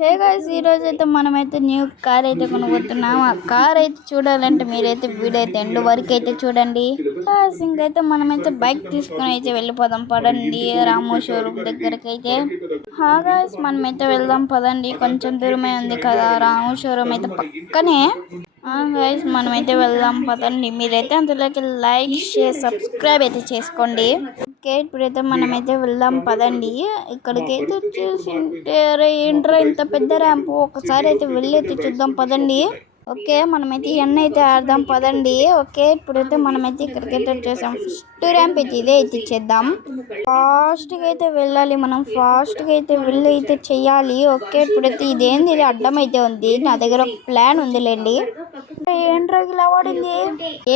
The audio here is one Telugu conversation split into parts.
హే గైస్, ఈ రోజు అయితే మనమైతే న్యూ కార్ అయితే కొనుక్కుంటున్నాం. ఆ కార్ అయితే చూడాలంటే మీరైతే వీడియో అయితే ఎండ్ వరకు అయితే చూడండి. ఇంకైతే మనమైతే బైక్ తీసుకుని అయితే వెళ్ళిపోదాం పదండి, రాము షోరూమ్ దగ్గరకి అయితే. గైస్, మనమైతే వెళ్దాం పదండి, కొంచెం దూరమే ఉంది కదా రాము షోరూమ్ అయితే పక్కనే. గైస్, మనమైతే వెళ్దాం పదండి, మీరైతే అందులోకి లైక్ షేర్ సబ్స్క్రైబ్ అయితే చేసుకోండి. ఓకే, ఇప్పుడైతే మనమైతే వెళ్దాం పదండి. ఇక్కడికైతే వచ్చేసింటే ఏంట్రా ఇంత పెద్ద ర్యాంపు, ఒకసారి అయితే వెళ్ళి అయితే చూద్దాం పదండి. ఓకే, మనమైతే ఎన్న అయితే ఆడదాం పదండి. ఓకే, ఇప్పుడైతే మనమైతే ఇక్కడికైతే వచ్చేసాం. ఫస్ట్ ర్యాంప్ అయితే ఇదే అయితే చేద్దాం. ఫాస్ట్గా అయితే వెళ్ళాలి, మనం ఫాస్ట్గా అయితే వెళ్ళి అయితే చెయ్యాలి. ఓకే, ఇప్పుడైతే ఇదేంది, ఇది అడ్డం అయితే ఉంది. నా దగ్గర ఒక ప్లాన్ ఉందిలేండి. ఏంట్రా ఇలా పడింది,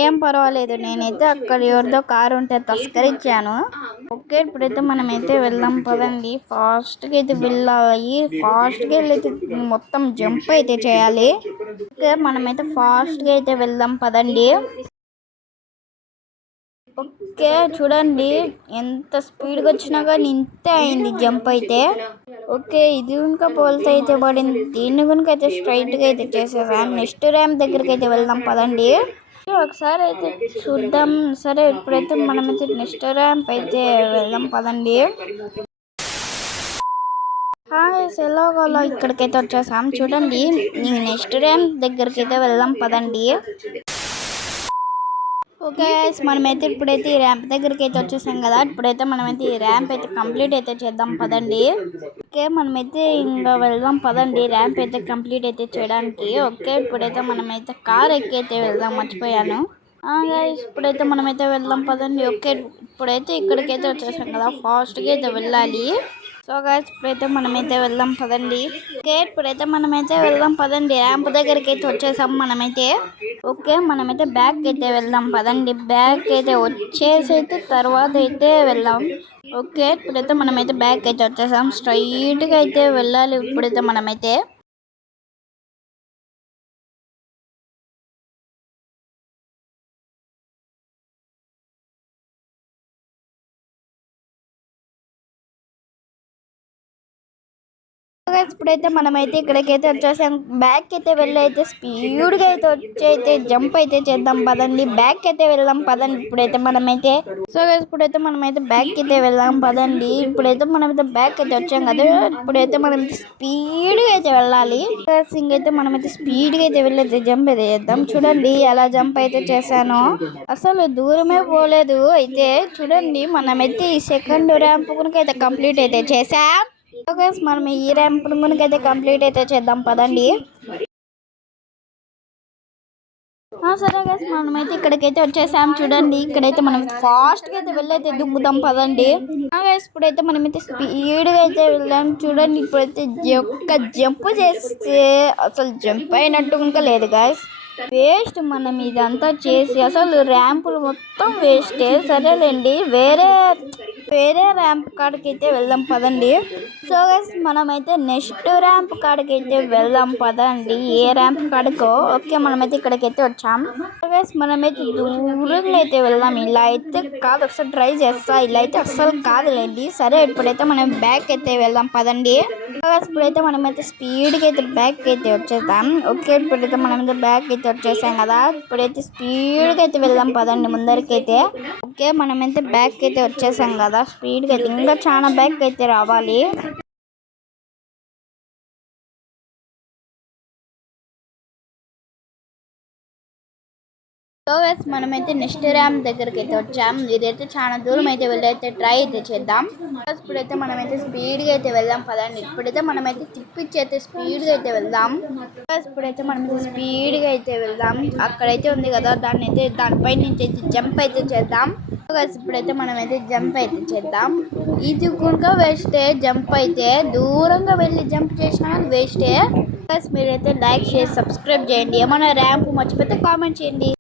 ఏం పర్వాలేదు, నేనైతే అక్కడ ఎవరిదో కారు ఉంటే తస్కరించాను. ఓకే, ఇప్పుడైతే మనమైతే వెళ్దాం పదండి. ఫాస్ట్గా అయితే వెళ్ళాలి, ఫాస్ట్గా వెళ్ళి మొత్తం జంప్ అయితే చేయాలి. ఓకే, మనమైతే ఫాస్ట్గా అయితే వెళ్దాం పదండి. ఓకే, చూడండి ఎంత స్పీడ్గా వచ్చినా కానీ ఇంతే అయింది జంప్ అయితే. ఓకే, ఇది కనుక పోల్తే అయితే పడింది, దీన్ని కనుక అయితే స్ట్రైట్గా అయితే చేసేసాను. నెక్స్ట్ ర్యాంప్ దగ్గరికి అయితే వెళ్దాం పదండి. ఒకసారి అయితే చూద్దాం. సరే, ఇప్పుడైతే మనమైతే నెక్స్ట్ ర్యాంప్ అయితే వెళ్దాం పదండి. ఎలాగోలా ఇక్కడికైతే వచ్చేసాం. చూడండి, నెక్స్ట్ ర్యాంప్ దగ్గరికి అయితే వెళ్దాం పదండి. ఓకే, మనమైతే ఇప్పుడైతే ఈ ర్యాంప్ దగ్గరికి అయితే వచ్చేసాం కదా. ఇప్పుడైతే మనమైతే ఈ ర్యాంప్ అయితే కంప్లీట్ అయితే చేద్దాం పదండి. ఓకే, మనమైతే ఇంకా వెళ్దాం పదండి ర్యాంప్ అయితే కంప్లీట్ అయితే చేయడానికి. ఓకే, ఇప్పుడైతే మనమైతే కార్ ఎక్కి అయితే వెళ్దాం, మర్చిపోయాను. ఇప్పుడైతే మనమైతే వెళ్దాం పదండి. ఓకే, ఇప్పుడైతే ఇక్కడికైతే వచ్చేసాం కదా, ఫాస్ట్గా అయితే వెళ్ళాలి. సో గైస్, ఇప్పుడైతే మనమైతే వెళ్దాం పదండి. ఓకే, ఇప్పుడైతే మనమైతే వెళ్దాం పదండి, ర్యాంప్ దగ్గరికి అయితే వచ్చేసాం మనమైతే. ఓకే, మనమైతే బ్యాక్ అయితే వెళ్దాం పదండి. బ్యాక్ అయితే వచ్చేసి అయితే తర్వాత అయితే వెళ్దాం. ఓకే, ఇప్పుడైతే మనమైతే బ్యాక్ అయితే వచ్చేసాం. స్ట్రైట్గా అయితే వెళ్ళాలి ఇప్పుడైతే మనమైతే. ఇప్పుడైతే మనమైతే ఇక్కడికైతే వచ్చేసాం. బ్యాక్ అయితే వెళ్ళి అయితే స్పీడ్గా అయితే వచ్చి అయితే జంప్ అయితే చేద్దాం పదండి. బ్యాక్ అయితే వెళ్దాం పదండి ఇప్పుడైతే మనమైతే. సో ఇప్పుడైతే మనమైతే బ్యాక్ అయితే వెళ్దాం పదండి. ఇప్పుడైతే మనమైతే బ్యాక్ అయితే వచ్చాం కదా, ఇప్పుడైతే మనం స్పీడ్గా అయితే వెళ్ళాలి. ఇంకైతే మనమైతే స్పీడ్గా అయితే వెళ్ళైతే జంప్ అయితే చేద్దాం. చూడండి ఎలా జంప్ అయితే చేశాను, అసలు దూరమే పోలేదు. అయితే చూడండి, మనమైతే ఈ సెకండ్ ర్యాంప్ అయితే కంప్లీట్ అయితే చేసాం. మనం ఈ ర్యాంప్ అయితే కంప్లీట్ అయితే చేద్దాం పదండి. సరే గైస్, మనమైతే ఇక్కడికైతే వచ్చేసాం. చూడండి, ఇక్కడైతే మనం ఫాస్ట్గా అయితే వెళ్ళైతే దుమ్ముదాం పదండి. గైస్, ఇప్పుడైతే మనమైతే స్పీడ్గా అయితే వెళ్ళాం. చూడండి, ఇప్పుడైతే ఒక్క జంప్ చేస్తే అసలు జంప్ అయినట్టు ఇంకా లేదు గైస్. వేస్ట్ మనం ఇదంతా చేసి, అసలు ర్యాంపులు మొత్తం వేస్టే. సరేలేండి, వేరే ర్యాంప్ కాడికి అయితే వెళ్దాం పదండి. సో గైస్, మనమైతే నెక్స్ట్ ర్యాంప్ కాడికి అయితే వెళ్దాం పదండి, ఏ ర్యాంప్ కాడికో. ఓకే, మనమైతే ఇక్కడికైతే వచ్చాం. సో గైస్, మనమైతే దూరంగా అయితే వెళ్దాం. ఇలా అయితే కాదు, ఒకసారి ట్రై చేస్తా. ఇలా అయితే అస్సలు కాదులేండి. సరే, ఇప్పుడైతే మనం బ్యాక్ అయితే వెళ్దాం పదండి. ఇప్పుడైతే మనమైతే స్పీడ్గా అయితే బ్యాక్ అయితే వచ్చేద్దాం. ఓకే, ఇప్పుడైతే మనమైతే బ్యాక్ అయితే వచ్చేసాం కదా, ఇప్పుడైతే స్పీడ్గా అయితే వెళ్దాం పదండి ముందరికైతే. ఓకే, మనమైతే బ్యాక్ అయితే వచ్చేసాం కదా, స్పీడ్గా అయితే ఇంకా చాలా బ్యాక్ అయితే రావాలి. సో గైస్, మనమైతే నెక్స్ట్ ర్యాంప్ దగ్గరికి అయితే వచ్చాం. ఇదైతే చాలా దూరం అయితే వెళ్ళైతే ట్రై అయితే చేద్దాం. ఇప్పుడైతే మనమైతే స్పీడ్గా అయితే వెళ్దాం పదండి. ఇప్పుడైతే మనమైతే తిప్పిచ్చి అయితే స్పీడ్గా అయితే వెళ్దాం. ఇప్పుడైతే మనమైతే స్పీడ్గా అయితే వెళ్దాం. అక్కడైతే ఉంది కదా, దానిపై నుంచి అయితే జంప్ అయితే చేద్దాం. ఇప్పుడైతే మనమైతే జంప్ అయితే చేద్దాం. ఇది కనుక వేస్టే, జంప్ అయితే దూరంగా వెళ్ళి జంప్ చేసినా వేస్టే. మీరైతే లైక్ చేసి సబ్స్క్రైబ్ చేయండి. ఏమైనా ర్యాంప్ మర్చిపోతే కామెంట్ చేయండి.